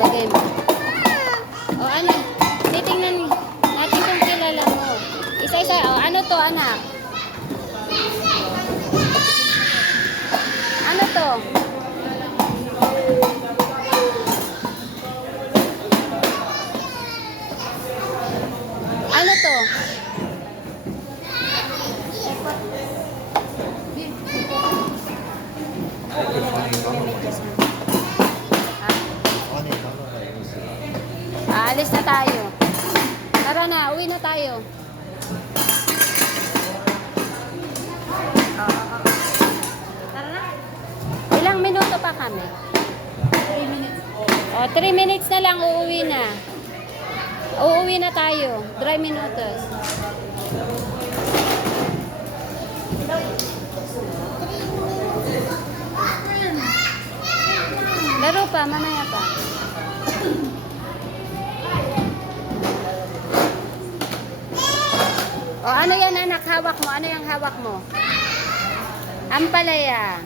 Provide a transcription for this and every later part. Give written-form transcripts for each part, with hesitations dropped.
Lagay mo. O ano? Titingnan natin kung kilala mo. Isa-isa. O ano to, anak? Ano to? Ano to? Aalis na tayo. Tara na, uwi na tayo. Tara na. Ilang minuto pa kami? 3 minutes. O, 3 minutes na lang, uuwi na. Uuwi na tayo. 3 minutos. Laro pa, mamaya pa. O, ano yan anak? Hawak mo. Ano yung hawak mo? Ampalaya.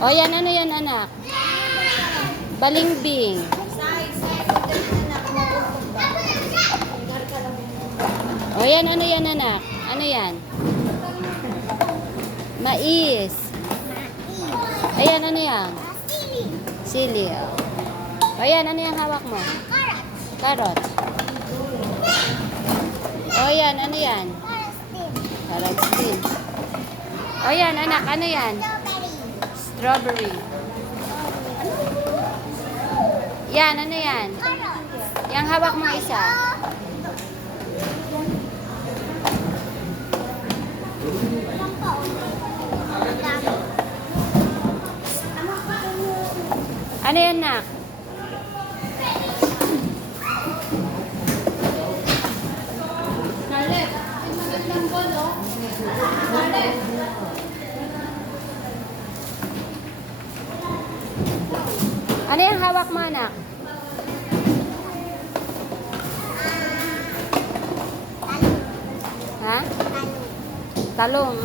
O, yan. Ano yan anak? Balingbing. O, yan. Ano yan anak? Ano yan? Mais. Ayan, ano yan? Sili. O, yan. Ano yung hawak mo? Carrot. O yan, ano yan? Carrot din. O yan, anak, ano yan? Strawberry. Yan, ano yan? Yang hawak mo isa. Ano yan, anak? Ano yung hawak mo, anak? Ha? Talong.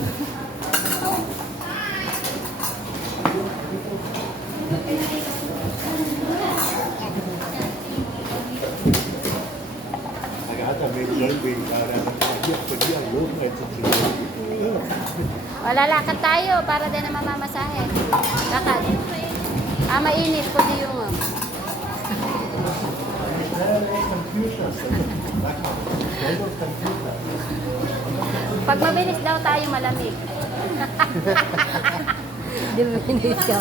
Wala, lakad tayo para din na mamamasahe. Lakad. Mainit po di yung pag mabilis daw tayo malamig. Di ba binis ka?